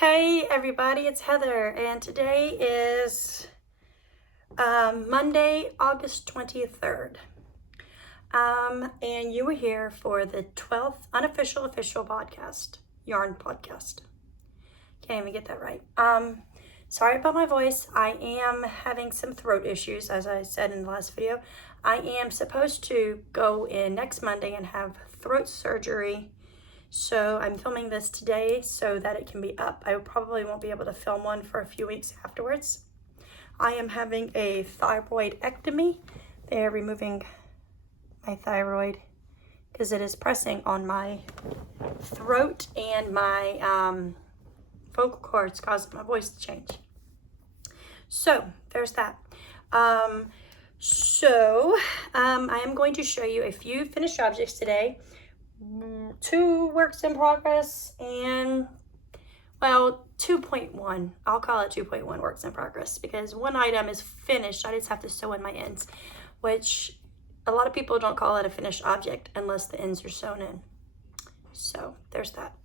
Hey everybody, it's Heather, and today is Monday, August 23rd. And you were here for the 12th unofficial official podcast, yarn podcast. Can't even get that right. Sorry about my voice. I am having some throat issues, as I said in the last video. I am supposed to go in next Monday and have throat surgery. So I'm filming this today so that it can be up. I probably won't be able to film one for a few weeks afterwards. I am having a thyroidectomy. They're removing my thyroid because it is pressing on my throat and my vocal cords, causing my voice to change. So there's that. I am going to show you a few finished objects today. 2 works in progress and, well, 2.1. I'll call it 2.1 works in progress because one item is finished. I just have to sew in my ends, which a lot of people don't call it a finished object unless the ends are sewn in. So there's that.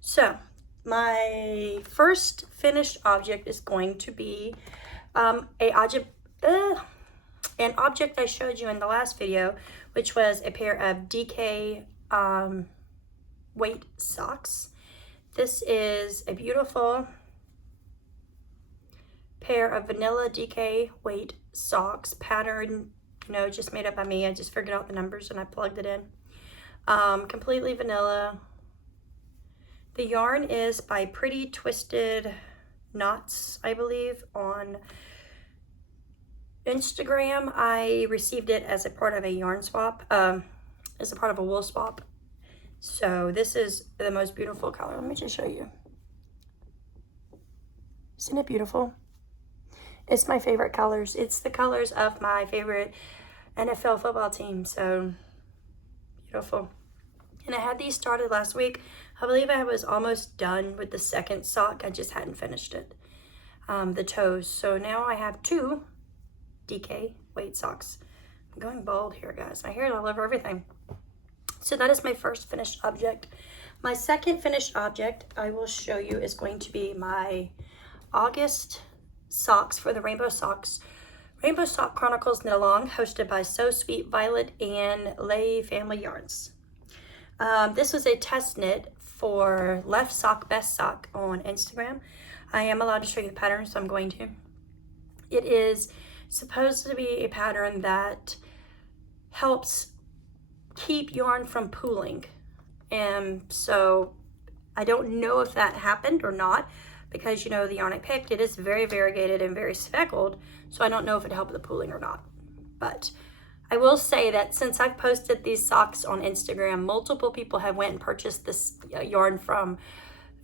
So my first finished object is going to be an object I showed you in the last video, which was a pair of DK weight socks. This is a beautiful pair of vanilla DK weight socks, pattern, just made up by me. I just figured out the numbers and I plugged it in. Completely vanilla. The yarn is by Pretty Twisted Knots, I believe, on Instagram. I received it as a part of a yarn swap, as a part of a wool swap. So this is the most beautiful color. Let me just show you. Isn't it beautiful? It's my favorite colors. It's the colors of my favorite NFL football team. So beautiful. And I had these started last week. I believe I was almost done with the second sock. I just hadn't finished it. The toes. So now I have 2 DK weight socks. I'm going bald here, guys. My hair is all over everything. So that is my first finished object. My second finished object I will show you is going to be my August socks for the Rainbow Socks. Rainbow Sock Chronicles Knit Along, hosted by So Sweet Violet and Lay Family Yarns. This was a test knit for Left Sock Best Sock on Instagram. I am allowed to show you the pattern, so I'm going to. It is supposed to be a pattern that helps keep yarn from pooling, and so I don't know if that happened or not, because the yarn I picked, it is very variegated and very speckled, so I don't know if it helped the pooling or not. But I will say that since I've posted these socks on Instagram, multiple people have went and purchased this yarn from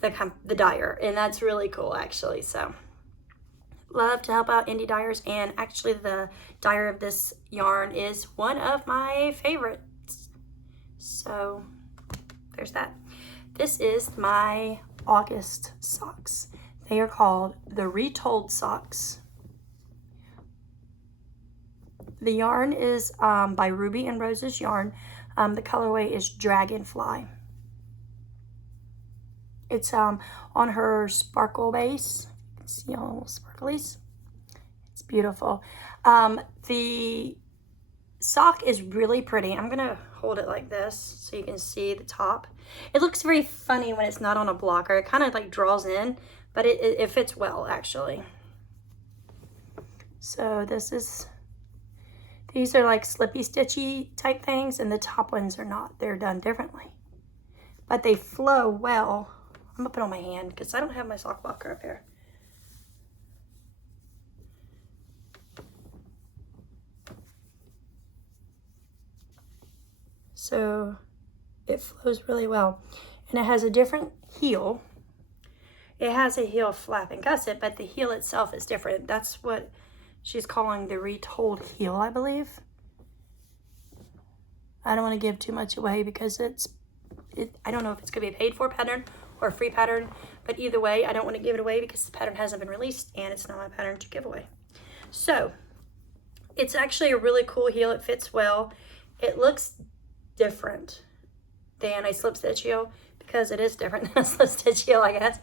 the dyer, and that's really cool, actually. So love to help out indie dyers, and actually the dyer of this yarn is one of my favorites. So there's that. This is my August socks. They are called the Retold Socks. The yarn is by Ruby and Rose's Yarn. The colorway is Dragonfly. It's on her sparkle base. You can see all the little sparklies. It's beautiful. The sock is really pretty. I'm gonna hold it like this so you can see the top. It looks very funny when it's not on a blocker. It kind of like draws in, but it fits well, actually. So these are like slippy stitchy type things, and the top ones are not. They're done differently, but they flow well. I'm gonna put it on my hand because I don't have my sock blocker up here. So it flows really well, and it has a different heel. It has a heel flap and gusset, but the heel itself is different. That's what she's calling the retold heel, I believe. I don't want to give too much away because I don't know if it's going to be a paid for pattern or a free pattern, but either way, I don't want to give it away because the pattern hasn't been released and it's not my pattern to give away. So it's actually a really cool heel. It fits well. It looks different than a slip stitch heel because it is different than a slip stitch heel, I guess.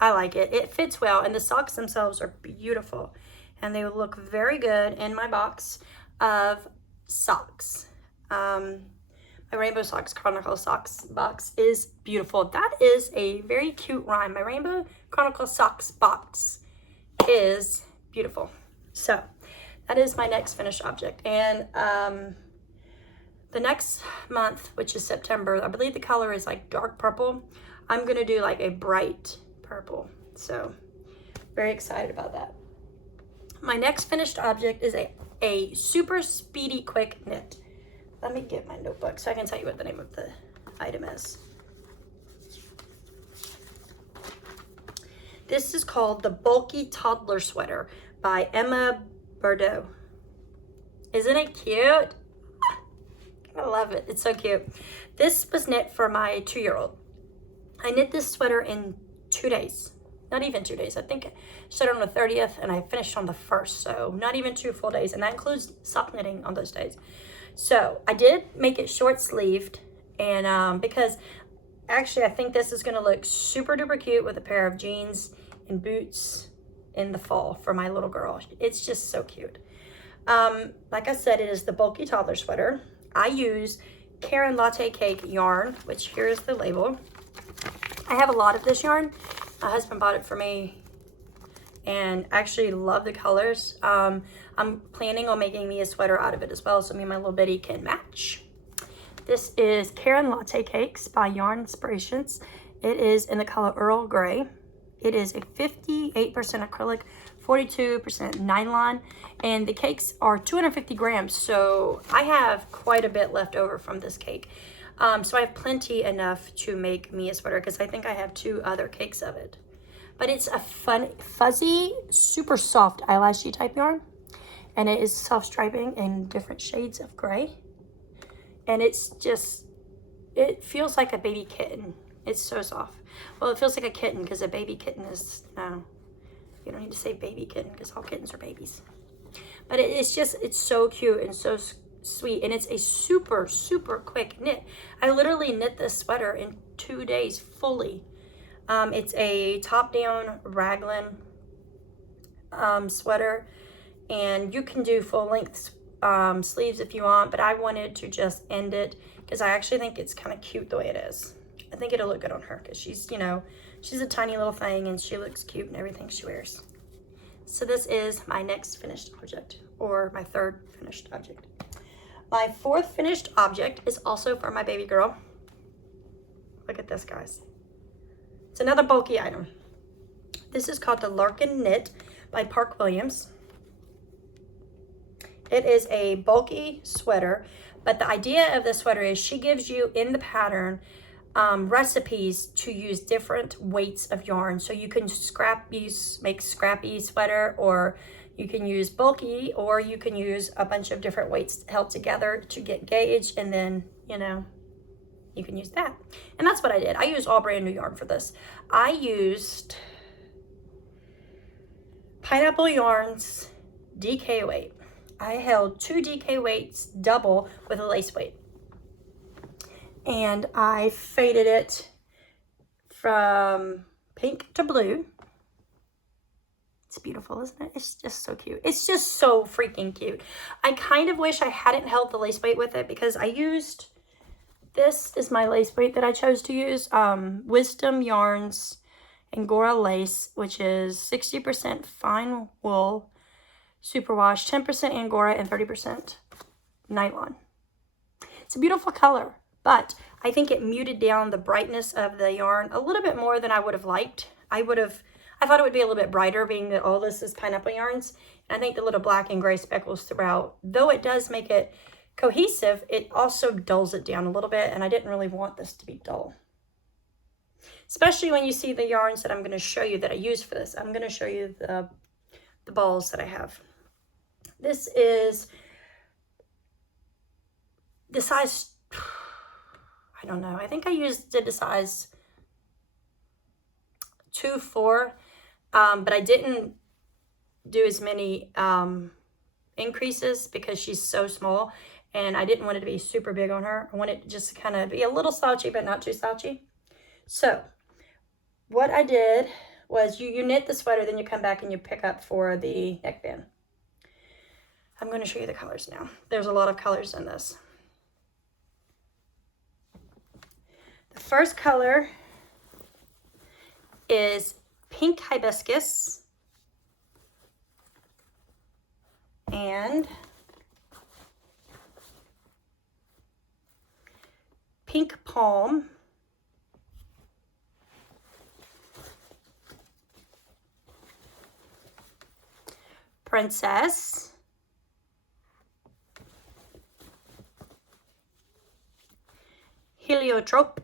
I like it. It fits well, and the socks themselves are beautiful, and they look very good in my box of socks. My Rainbow Socks Chronicle Socks box is beautiful. That is a very cute rhyme. My Rainbow Chronicle Socks box is beautiful. So that is my next finished object. And the next month, which is September, I believe the color is like dark purple. I'm going to do like a bright purple. So very excited about that. My next finished object is a super speedy quick knit. Let me get my notebook so I can tell you what the name of the item is. This is called the Bulky Toddler Sweater by Emma Bordeaux. Isn't it cute? I love it. It's so cute. This was knit for my 2-year-old. I knit this sweater in 2 days. Not even 2 days. I think I started on the 30th and I finished on the 1st. So not even 2 full days. And that includes sock knitting on those days. So I did make it short sleeved. And because actually I think this is going to look super duper cute with a pair of jeans and boots in the fall for my little girl. It's just so cute. Like I said, it is the Bulky Toddler Sweater. I use Karen Latte Cake yarn, which here is the label. I have a lot of this yarn. My husband bought it for me and actually love the colors. I'm planning on making me a sweater out of it as well, so me and my little bitty can match. This is Karen Latte Cakes by Yarn Inspirations. It is in the color Earl Grey. It is a 58% acrylic, 42% nylon, and the cakes are 250 grams, so I have quite a bit left over from this cake. So I have plenty enough to make me a sweater because I think I have 2 other cakes of it. But it's a fun, fuzzy, super soft eyelashy type yarn, and it is soft striping in different shades of gray. And it's just, it feels like a baby kitten. It's so soft. Well, it feels like a kitten because a baby kitten is, no, you don't need to say baby kitten because all kittens are babies. But it's just, it's so cute and so sweet. And it's a super, super quick knit. I literally knit this sweater in 2 days fully. It's a top-down raglan sweater. And you can do full-length sleeves if you want. But I wanted to just end it because I actually think it's kind of cute the way it is. I think it'll look good on her because she's, you know, she's a tiny little thing and she looks cute in everything she wears. So this is my next finished object, or my 3rd finished object. My 4th finished object is also for my baby girl. Look at this, guys. It's another bulky item. This is called the Larkin Knit by Park Williams. It is a bulky sweater, but the idea of the sweater is she gives you in the pattern recipes to use different weights of yarn. So you can make scrappy sweater, or you can use bulky, or you can use a bunch of different weights held together to get gauge, and then, you know, you can use that. And that's what I did. I used all brand new yarn for this. I used Pineapple Yarns DK weight. I held 2 DK weights double with a lace weight. And I faded it from pink to blue. It's beautiful, isn't it? It's just so cute. It's just so freaking cute. I kind of wish I hadn't held the lace weight with it because I used, this is my lace weight that I chose to use. Wisdom Yarns Angora lace, which is 60% fine wool, superwash, 10% Angora, and 30% nylon. It's a beautiful color. But I think it muted down the brightness of the yarn a little bit more than I would have liked. I thought it would be a little bit brighter, being that all this is pineapple yarns. And I think the little black and gray speckles throughout, though it does make it cohesive, it also dulls it down a little bit. And I didn't really want this to be dull. Especially when you see the yarns that I'm going to show you that I use for this. I'm going to show you the balls that I have. This is the size, I don't know. I think I did the size 2-4, but I didn't do as many increases because she's so small, and I didn't want it to be super big on her. I wanted it just to kind of be a little slouchy, but not too slouchy. So what I did was you knit the sweater, then you come back and you pick up for the neckband. I'm going to show you the colors now. There's a lot of colors in this. The first color is pink hibiscus and pink palm, princess, heliotrope,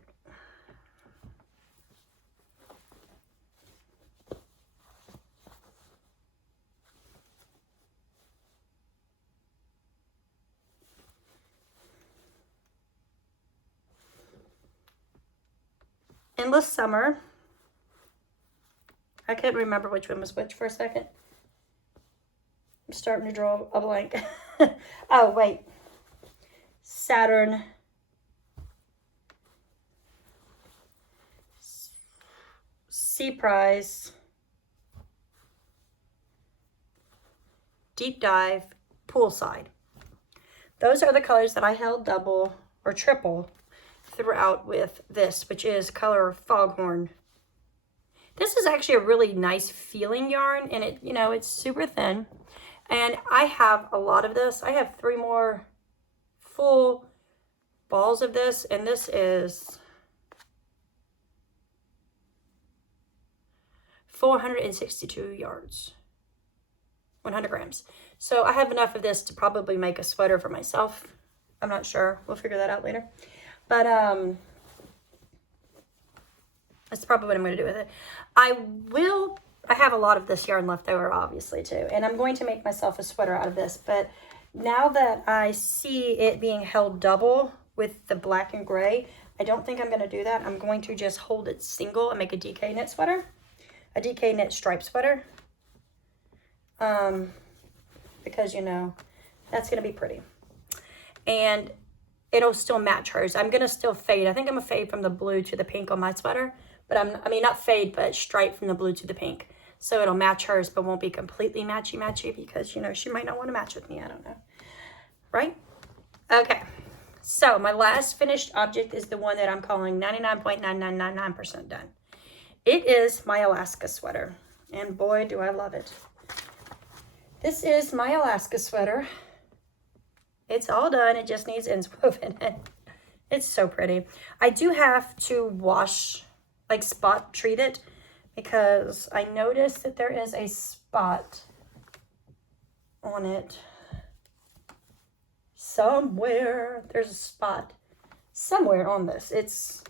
endless summer. I can't remember which one was which for a second. I'm starting to draw a blank. Oh, wait. Saturn. Sea Prize. Deep Dive. Poolside. Those are the colors that I held double or triple throughout with this, which is color Foghorn. This is actually a really nice feeling yarn, and it, you know, it's super thin. And I have a lot of this. I have 3 more full balls of this, and this is 462 yards, 100 grams. So I have enough of this to probably make a sweater for myself. I'm not sure. We'll figure that out later. But that's probably what I'm going to do with it. I have a lot of this yarn left over, obviously, too. And I'm going to make myself a sweater out of this. But now that I see it being held double with the black and gray, I don't think I'm going to do that. I'm going to just hold it single and make a DK knit sweater. A DK knit stripe sweater. Because, you know, that's going to be pretty. And it'll still match hers. I'm going to still fade. I think I'm going to fade from the blue to the pink on my sweater. But I mean, not fade, but stripe from the blue to the pink. So it'll match hers, but won't be completely matchy-matchy because, you know, she might not want to match with me. I don't know. Right? Okay. So my last finished object is the one that I'm calling 99.9999% done. It is my Alaska sweater. And boy, do I love it. This is my Alaska sweater. It's all done. It just needs ends woven in. It's so pretty. I do have to wash, like spot treat it, because I noticed that there is a spot on it somewhere. There's a spot somewhere on this. It's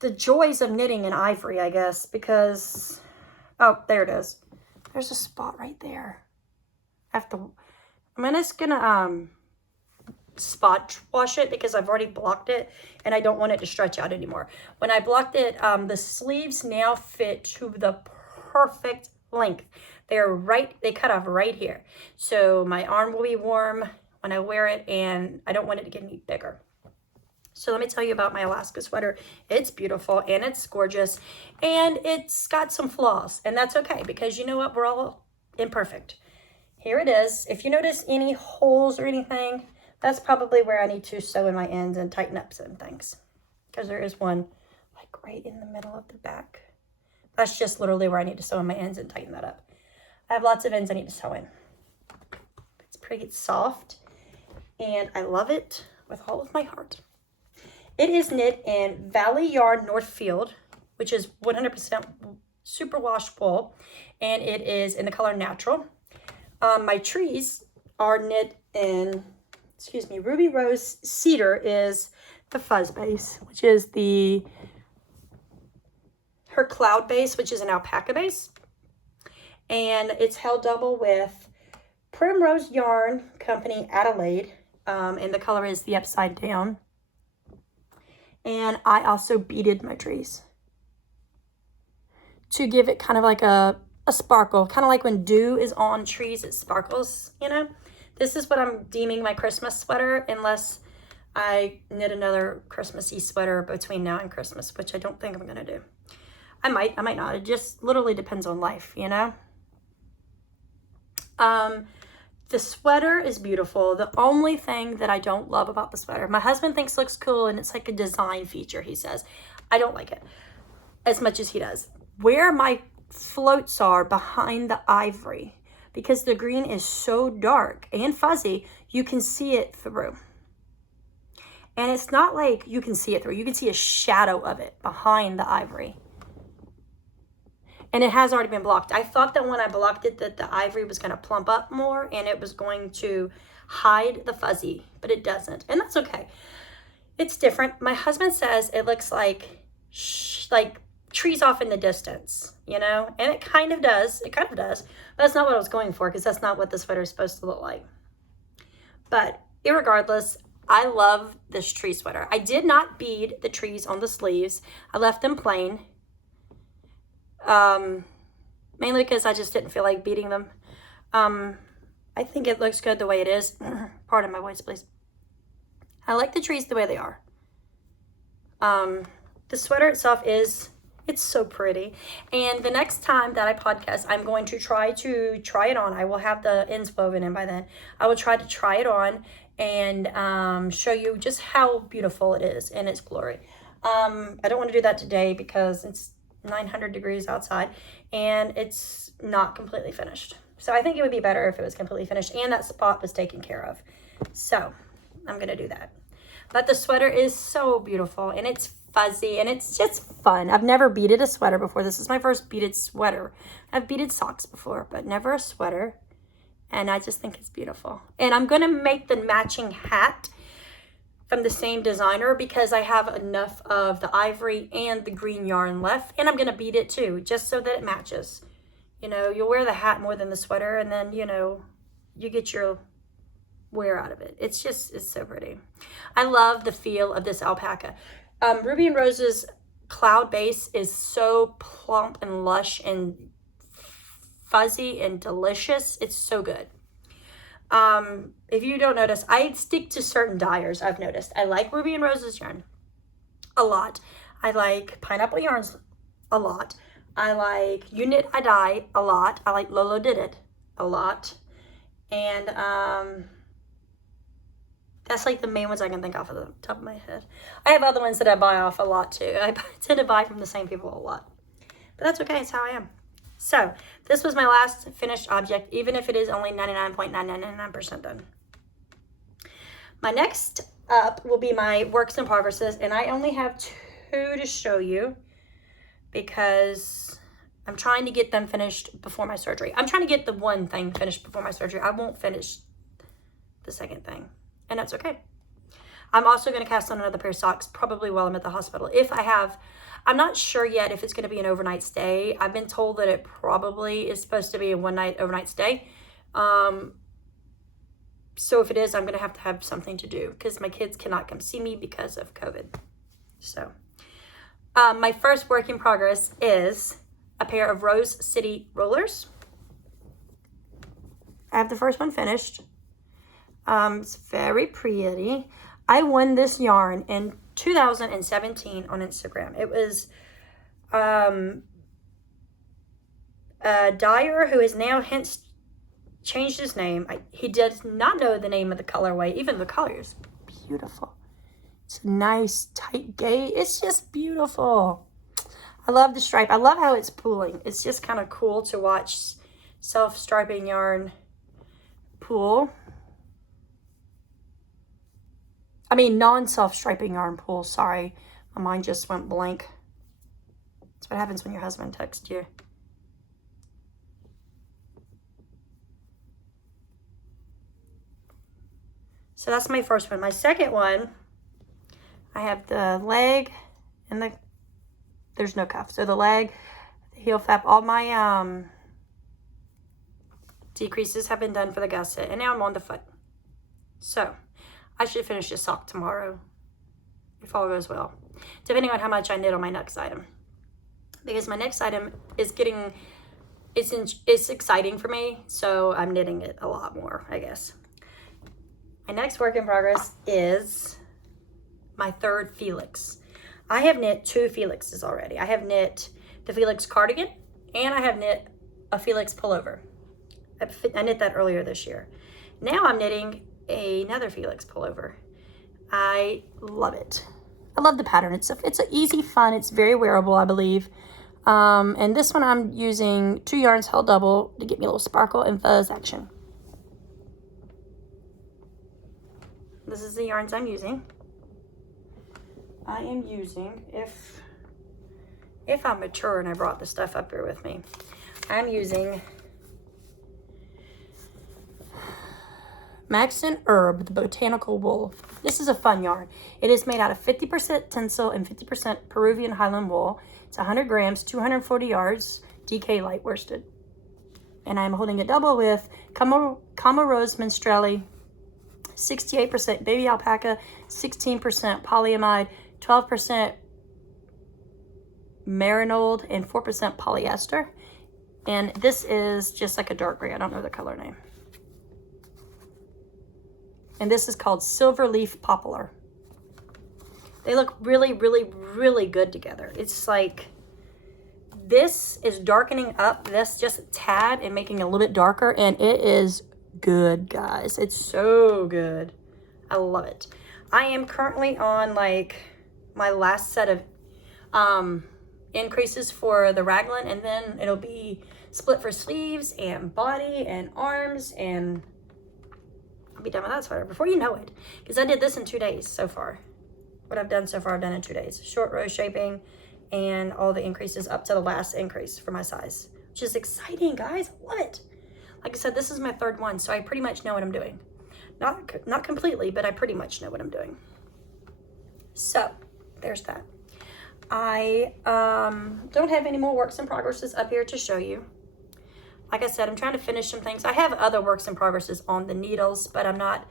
the joys of knitting in ivory, I guess, because, oh, there it is. There's a spot right there. I'm just gonna spot wash it because I've already blocked it and I don't want it to stretch out anymore. When I blocked it, the sleeves now fit to the perfect length. They cut off right here. So my arm will be warm when I wear it, and I don't want it to get any bigger. So let me tell you about my Alaska sweater. It's beautiful and it's gorgeous, and it's got some flaws, and that's okay because you know what? We're all imperfect. Here it is. If you notice any holes or anything, that's probably where I need to sew in my ends and tighten up some things, because there is one like right in the middle of the back. That's just literally where I need to sew in my ends and tighten that up. I have lots of ends I need to sew in. It's pretty soft, and I love it with all of my heart. It is knit in Valley Yarn Northfield, which is 100% superwash wool, and it is in the color Natural. My trees are knit in, Ruby Rose Cedar is the fuzz base, which is her cloud base, which is an alpaca base. And it's held double with Primrose Yarn Company Adelaide, and the color is the upside down. And I also beaded my trees to give it kind of like a sparkle, kind of like when dew is on trees, it sparkles, you know. This is what I'm deeming my Christmas sweater, unless I knit another Christmassy sweater between now and Christmas, which I don't think I'm going to do. I might not. It just literally depends on life, you know? The sweater is beautiful. The only thing that I don't love about the sweater, my husband thinks looks cool and it's like a design feature, he says. I don't like it as much as he does. Where my floats are behind the ivory, because the green is so dark and fuzzy, you can see it through. And it's not like you can see it through. You can see a shadow of it behind the ivory. And it has already been blocked. I thought that when I blocked it that the ivory was going to plump up more and it was going to hide the fuzzy, but it doesn't. And that's okay. It's different. My husband says it looks like trees off in the distance, you know? And it kind of does. It kind of does. But that's not what I was going for, because that's not what the sweater is supposed to look like. But irregardless, I love this tree sweater. I did not bead the trees on the sleeves. I left them plain. Mainly because I just didn't feel like beating them. I think it looks good the way it is. Pardon my voice, please. I like the trees the way they are. The sweater itself it's so pretty. And the next time that I podcast, I'm going to try it on. I will have the ends woven in by then. I will try to try it on and show you just how beautiful it is in its glory. I don't want to do that today because it's 900 degrees outside and it's not completely finished. So I think it would be better if it was completely finished and that spot was taken care of. So I'm going to do that. But the sweater is so beautiful and it's fuzzy and it's just fun. I've never beaded a sweater before. This is my first beaded sweater. I've beaded socks before, but never a sweater. And I just think it's beautiful. And I'm going to make the matching hat from the same designer because I have enough of the ivory and the green yarn left. And I'm going to bead it too, just so that it matches. You know, you'll wear the hat more than the sweater and then, you know, you get your wear out of it. It's so pretty. I love the feel of this alpaca. Ruby and Rose's cloud base is so plump and lush and fuzzy and delicious. It's so good. If you don't notice, I stick to certain dyers. I've noticed I like Ruby and Rose's yarn a lot. I like Pineapple Yarns a lot. I like You Knit I Dye a lot. I like Lolo Did It a lot. And that's like the main ones I can think off of the top of my head. I have other ones that I buy off a lot too. I tend to buy from the same people a lot, but that's okay. It's how I am. So this was my last finished object, even if it is only 99.999% done. My next up will be my works in progresses, and I only have 2 to show you because I'm trying to get them finished before my surgery. I'm trying to get the one thing finished before my surgery. I won't finish the second thing, and that's okay. I'm also going to cast on another pair of socks probably while I'm at the hospital. I'm not sure yet if it's going to be an overnight stay. I've been told that it probably is supposed to be a one-night overnight stay. So if it is, I'm going to have something to do because my kids cannot come see me because of COVID. So my first work in progress is a pair of Rose City rollers. I have the first one finished. It's very pretty. I won this yarn in 2017 on Instagram. It was a dyer who has now hence changed his name. He does not know the name of the colorway. Even the color is beautiful. It's a nice tight gay. It's just beautiful. I love the stripe. I love how it's pooling. It's just kind of cool to watch self-striping yarn pool. I mean, non-self-striping yarn pool. Sorry, my mind just went blank. That's what happens when your husband texts you. So that's my first one. My second one, I have the leg and there's no cuff. So the leg, the heel flap, all my decreases have been done for the gusset. And now I'm on the foot. So I should finish this sock tomorrow if all goes well, depending on how much I knit on my next item. Because my next item is it's exciting for me, so I'm knitting it a lot more, I guess. My next work in progress is my third Felix. I have knit 2 Felixes already. I have knit the Felix cardigan, and I have knit a Felix pullover. I knit that earlier this year. Now I'm knitting another Felix pullover. I love it. I love the pattern. It's an easy, fun. It's very wearable, I believe. And this one I'm using 2 yarns held double to get me a little sparkle and fuzz action. This is the yarns I'm using. I am using, if I'm mature and I brought the stuff up here with me, I'm using Maxon Herb, the botanical wool. This is a fun yarn. It is made out of 50% tencel and 50% Peruvian Highland wool. It's 100 grams, 240 yards, DK light worsted. And I'm holding it double with Cama Rose Menstrelli, 68% baby alpaca, 16% polyamide, 12% marinold, and 4% polyester. And this is just like a dark gray. I don't know the color name. And this is called Silver Leaf Poplar. They look really, really, really good together. It's like, this is darkening up this just a tad and making it a little bit darker, and it is good, guys. It's so good. I love it. I am currently on like my last set of increases for the raglan, and then it'll be split for sleeves and body and arms, and I'll be done with that sweater before you know it, because I did this in 2 days so far. What I've done so far, I've done in 2 days. Short row shaping and all the increases up to the last increase for my size, which is exciting, guys. I love it. Like I said, this is my 3rd one, so I pretty much know what I'm doing. Not completely, but I pretty much know what I'm doing. So there's that. I don't have any more works in progresses up here to show you. Like I said, I'm trying to finish some things. I have other works in progresses on the needles, but I'm not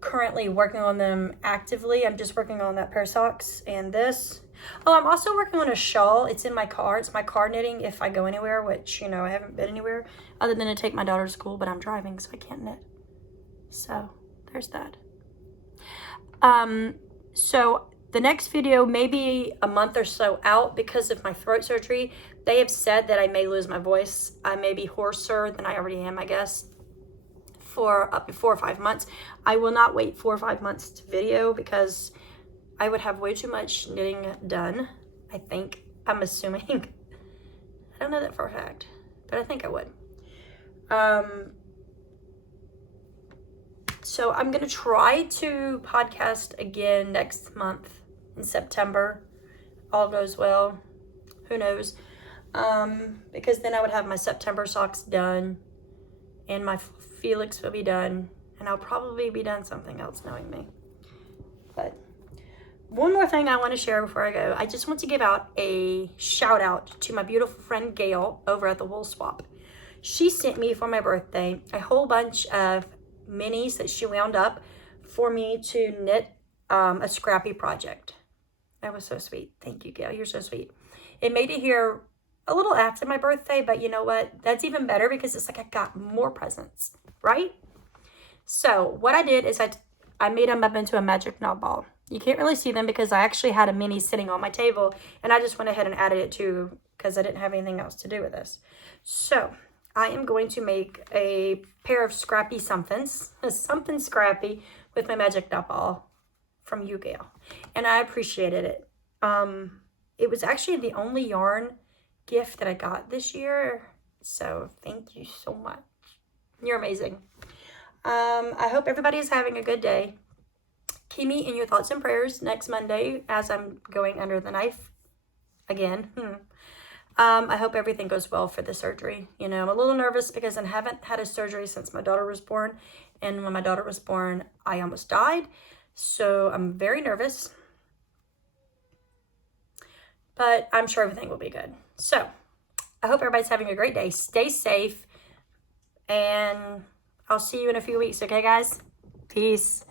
currently working on them actively. I'm just working on that pair of socks and this. Oh, I'm also working on a shawl. It's in my car. It's my car knitting if I go anywhere, which, you know, I haven't been anywhere other than to take my daughter to school, but I'm driving, so I can't knit. So there's that. So the next video may be a month or so out because of my throat surgery. They have said that I may lose my voice. I may be hoarser than I already am, I guess, for up to 4 or 5 months. I will not wait 4 or 5 months to video because I would have way too much knitting done, I think. I'm assuming. I don't know that for a fact, but I think I would. So I'm going to try to podcast again next month in September. All goes well. Who knows? Because then I would have my September socks done and my Felix will be done, and I'll probably be done something else knowing me. But one more thing I want to share before I go. I just want to give out a shout out to my beautiful friend Gail over at the Wool Swap. She sent me for my birthday a whole bunch of minis that she wound up for me to knit a scrappy project. That was so sweet. Thank you, Gail. You're so sweet. It made it here a little after my birthday, but you know what? That's even better because it's like I got more presents, right? So what I did is I made them up into a magic knot ball. You can't really see them because I actually had a mini sitting on my table, and I just went ahead and added it too because I didn't have anything else to do with this. So I am going to make a pair of scrappy somethings, something scrappy with my magic knot ball from you, Gail. And I appreciated it. It was actually the only yarn gift that I got this year. So thank you so much. You're amazing. I hope everybody is having a good day. Keep me in your thoughts and prayers next Monday as I'm going under the knife again. I hope everything goes well for the surgery. You know, I'm a little nervous because I haven't had a surgery since my daughter was born. And when my daughter was born, I almost died. So I'm very nervous. But I'm sure everything will be good. So I hope everybody's having a great day. Stay safe. And I'll see you in a few weeks. Okay, guys? Peace.